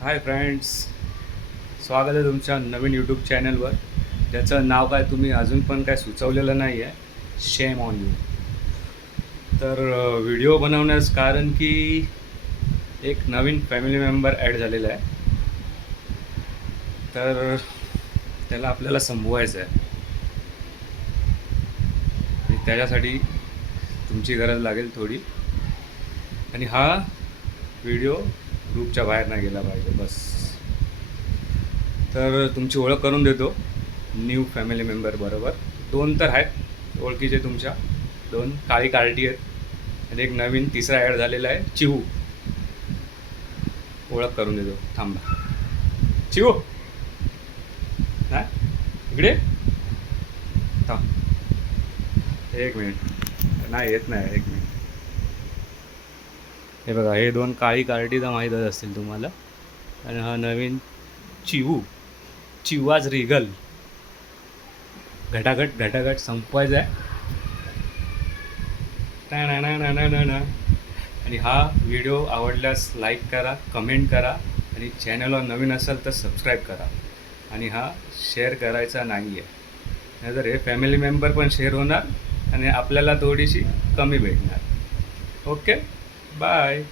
Hi friends, स्वागत आहे तुमच्या नवीन यूट्यूब चॅनलवर, ज्याचं नाव काय तुम्ही अजून पण काय सुचवलेलं नाही आहे. Shame on you. तर व्हिडिओ बनवण्यास कारण की एक नवीन फॅमिली मेंबर ॲड झालेला आहे, तर त्याला आपल्याला संपवायचं आहे आणि त्याच्यासाठी तुमची गरज लागेल थोडी. आणि हा व्हिडिओ ग्रुपच्या बाहेर नाही गेला पाहिजे बस. तर तुमची ओळख करून देतो न्यू फॅमिली मेंबर बरोबर. दोन तर आहेत ओळखीचे तुमच्या, दोन काळी कार्टी आहेत आणि एक नवीन तिसरा ॲड झालेला आहे चिवू. ओळख करून देतो, थांबा. चिवू हा इकडे थांब, एक मिनिट. नाही येत नाही, एक मिनिट. हे बघा, हे दोन काळी कार्टी तर माहीतच असतील तुम्हाला. आणि हा नवीन चिवू, चिवाज रिगल. घटाघट घटाघट संपवायचा आहे. आणि हा व्हिडिओ आवडल्यास लाईक करा, कमेंट करा आणि चॅनलवर नवीन असेल तर सबस्क्राईब करा. आणि हा शेअर करायचा नाही आहे, नाहीतर हे फॅमिली मेंबर पण शेअर होणार आणि आपल्याला थोडीशी कमी भेटणार. Okay, bye.